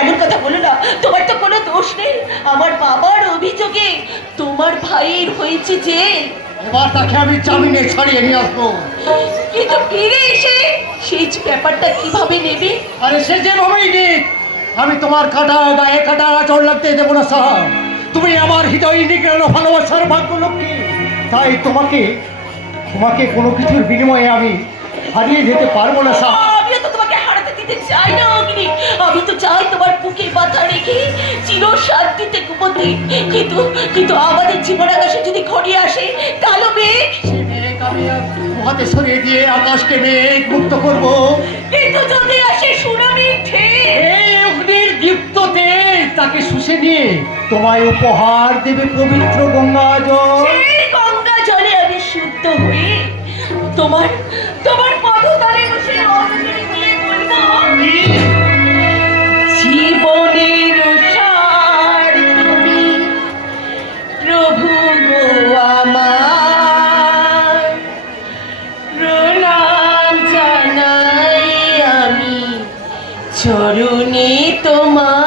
এমন কথা বলো না, তোমার তো কোনো দোষ নেই। আমার বাবার অভিযোগে তোমার ভাইয়ের হয়েছে জেল। এবার তাকে আমি জামিনে ছাড়িয়ে নিয়ে আসবো। কিন্তু ফিরে এসে সেই ব্যাপারটা কিভাবে নেবে? আরে সে যেভাবেই নিক, আমি তোমার কাটা গায়ে কাটা আচর লাগতে দেবো না সাহা। তুমি আমার হৃদয় নিগ্রহ ভালোবাসার ভাগ্য লক্ষ্মী, তাই তোমাকে তোমাকে কোনো কিছুর বিনিময়ে আমি হারিয়ে যেতে পারবো না সাহা। আমিও তো তোমাকে হারাতে দিতে চাই না অগ্নি। আমি তো চাই তোমার বুকে মাথা রেখে চির শান্তিতে ঘুমোতে। কিন্তু কিন্তু আমাদের জীবন আকাশে যদি ঘনিয়ে আসে কালো মেঘ, সে মেঘ আমি হাতে সরিয়ে দিয়ে আকাশকে মেঘ মুক্ত করবো। কিন্তু যদি আসে সুনামির ঢেউ, এই অগ্নির দীপ্ততে তাকে শুষে নিয়ে তোমায় উপহার দেবে পবিত্র গঙ্গা জল। সেই গঙ্গা জলে আমি শুদ্ধ হয়ে তোমার তোমার পদতলে বসে অঞ্জলি দিয়ে বলবো, জীবনের সার তুমি প্রভু গো আমার, প্রণাম জানাই আমি চরণে তোমার।